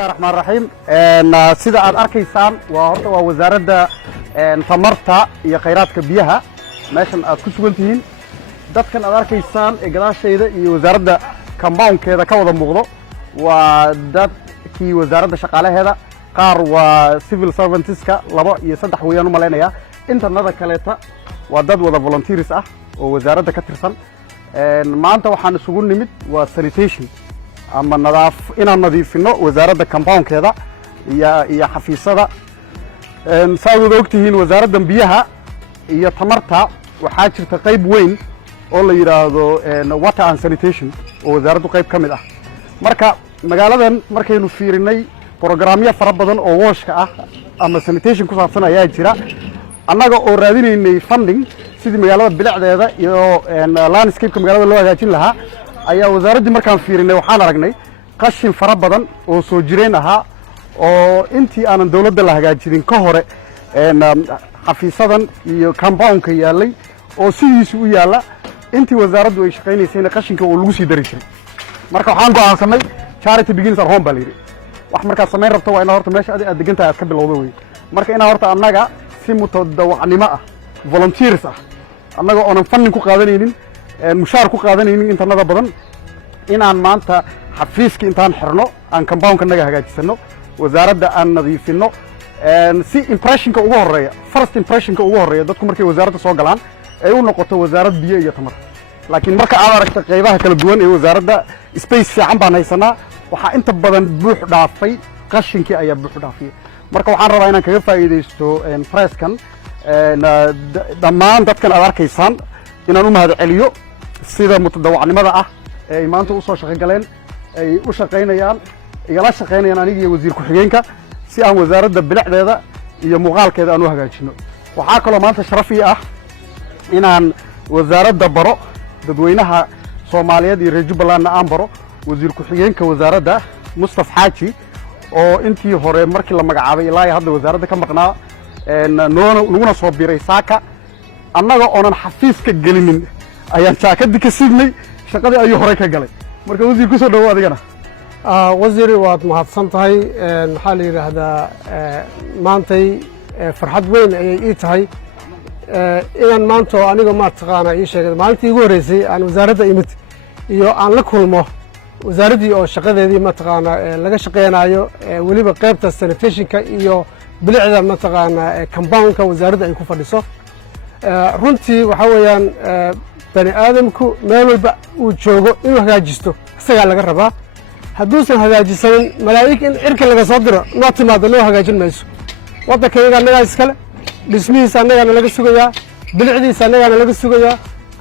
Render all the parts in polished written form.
الله الرحمن الرحيم sida aad arkaysaan waa wasaaradda tamarta iyo kheyraadka biyaha meeshan aad ku sugan tihiin dadkan aad arkaysaan ee gadaashayda iyo wasaaradda compoundkeeda ka wada muuqdo waa dadkii wasaaradda shaqaalaheeda qaar waa civil servantska 2 iyo 3 weeyaan u maleynaya intanada kaleeta waa dad wada volunteers ah oo wasaaradda ka tirsan maanta waxaan isugu nimid waa sanitation ama inaan nadiifino wasaaradda compoundkeeda iyo xafiisada saawada ogtihiin wasaaradda biyaha iyo tamarta waxaa jirta qayb weyn oo la yiraahdo water and sanitation oo wasaaraddu qayb ka mid ah marka magaaladan markaynu fiirinay programyo fara badan oo washka ah ama sanitation ku saabsan ayaa jira annaga oo raadinaynay funding sidii magaalada bilicdeeda iyo landscape-ka magaalada loo hagaajin lahaa ayaa wasaaraddii markaan fiirinay waxaan aragnay qashin fara badan oo soo jireen ahaa oo intii aanan dawladda la hagaajinin ka hore xafiisadan iyo compoundka yaallay oo sidiisu u yaalla intii wasaaraddu ay shaqaynaysayna qashinka oo lagu sii dari jiray marka waxaan go'aansanay charity begins at home baa la yidhi wax markaad samayn rabto waa inaad horta meesha aad degantahay aad ka bilowdo wey marka inaa horta annaga si mutadawacnimo ah volunteers ah annaga oonan funding ku qaadanaynin mushaar ku qaadanaynin intanada badan inaan maanta xafiiska intaan xirno aan compoundka naga hagaajisano wasaaradda aan nadiifino si impressionka ugu horeeya first impressionka ugu horeeya dadku markay wasaaradda soo galaan ay u noqoto wasaarad biyo iyo tamar laakiin marka aad aragto qaybaha kala duwan ee wasaaradda space fiican baan haysanaa waxaa inta badan buux dhaafay qashinkii ayaa buux dhaafiyay marka waxaan rabaa inaan kaga faa'iidaysto presskan dhammaan dadkan aad arkaysaan inaan u mahad celiyo sida mutadawacnimada ah ee ay maanta u soo shaqo galeen ay u shaqaynayaan igala shaqaynayaan aniga iyo wasiir ku-xigeenka si aan wasaaradda bilicdeeda iyo muuqaalkeeda aan u hagaajino waxaa kaloo maanta sharaf ii ah inaan wasaaradda baro dadweynaha Soomaaliyeed iyo reer Jubbalandna aan baro wasiir ku-xigeenka wasaaradda Mustaf Xaaji oo intii hore markii la magacaabay ilaa hadda wasaaradda ka maqnaa naguna soo biiray saaka annaga oonan xafiiska gelinin ayaan jaakadii ka sidnay shaqadii ayuu hore ka galay marka wasiir ku soo dhawo adigana wasiir waad mahadsan tahay maxaa la yiraahdaa maantay farxad weyn ayay ii tahay inaan maanta aniga ma taqaana ii sheegay maalintii ugu horeysay aan wasaaradda imid iyo aan la kulmo wasaaraddii oo shaqadeedii ma taqaana laga shaqeynayo weliba qaybta sanitationka iyo bilicda ma taqaana compoundka wasaaradda ay ku fadhiso runtii waxa weeyaan bani aadamku meel walba uu joogo inuu hagaajisto isagaa laga rabaa hadduusan hagaajisanin malaa'ig in cirka laga soo diro noo timaado noo hagaajin mayso waddankayaga annagaa iskale dhismihiisa annagaana laga sugayaa bilicdiisa annagaana laga sugayaa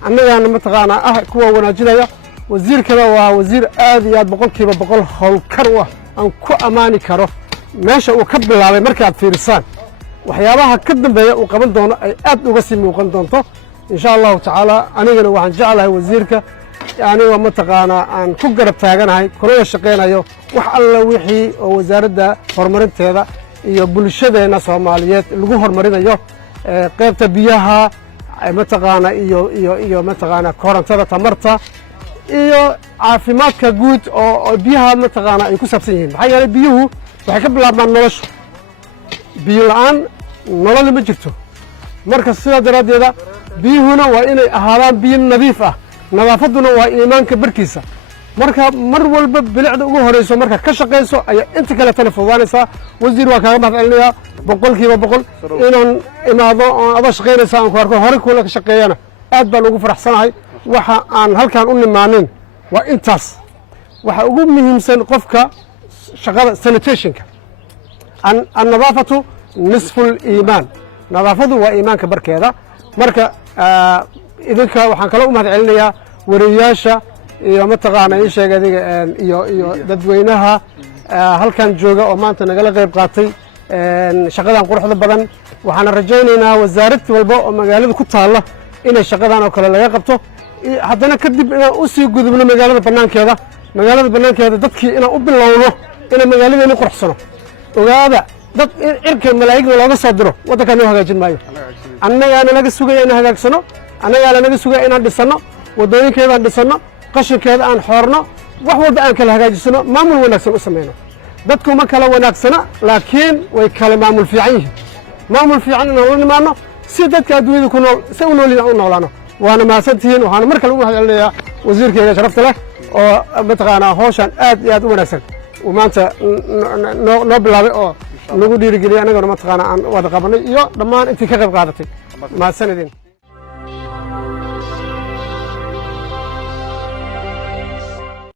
annagaana mataqaanaa ah kuwa wanaajinaya wasiirkana waa wasiir aad iyo aad boqolkiiba boqol howlkar u ah aan ku ammaani karo meesha uu ka bilaabay markaad fiirisaan waxyaabaha ka dambeeya uu qaban doono ay aad uga sii muuqan doonto insha allahu tacaala anigana waxaan jeclahay wasiirka aniga mataqaanaa aan ku garab taaganahay kulana shaqaynayo wax alla wixii oo wasaaradda horumarinteeda iyo bulshadeenna Soomaaliyeed lagu horumarinayo qaybta biyaha mataqaanaa iyo mataqaanaa korontada tamarta iyo caafimaadka guud oo biyaha mataqaanaa ay ku saabsan yihiin maxaa yeelay biyuhu waxay ka bilaabmaan nolosha biyo la'aan nolol ma jirto marka sidaa daraaddeeda biyuhuna waa inay ahaadaan biyo nadiif ah nadaafaduna waa iimaanka barkiisa marka mar walba bilicda ugu horeyso marka ka shaqeyso ayaa inta kale tana fududaanaysaa wasiir waa kaaga mahad celinayaa boqolkiiba boqol inaan imaado oo aba shaqeynaysa aan ku arko hore kula ka shaqeeyana aad baan ugu faraxsanahay waxa aan halkaan u nimaanin waa intaas waxa ugu muhiimsan qofka shaqada sanitationka an-nadaafatu nisful iimaan nadaafadu waa iimaanka barkeeda marka idinka waxaan kala u mahad celinayaa wariyaasha iyo mataqaana ii sheeg adiga iyo dadweynaha halkan jooga oo maanta nagala qayb qaatay shaqadan quruxda badan waxaan rajaynaynaa wasaarad walba oo magaalada ku taala inay shaqadan oo kale laga qabto haddana kadib inaan u sii gudubno magaalada banaankeeda dadkii inaan u bilowno inaan magaaladeena quruxsano ogaada dad cirka malaa'igna looga soo diro waddanka noo hagaajin maayo annagaana laga sugaya inaan hagaagsano annagaana laga sugaya inaan dhisano wadooyinkeedaan dhisano qashinkeeda aan xoorno wax walba aan kala hagaajisano maamul wanaagsan u sameeyno dadku ma kala wanaagsana laakiin way kala maamul fiican yihiin maamul fiican inaan la nimaano si dadka adduunyada ku nool si u nool u noolaano waana mahadsantihiin waxaana mar kale ugu mahadcelinayaa wasiirkayga sharafta leh oo mataqaanaa hawshan aad iyo aad u wanaagsan uu maanta noo bilaabay oo nagu dhiirigeliyay annagana mataqaanaa aan wada qabanay iyo dhammaan intii ka qayb qaadatay mahadsanidin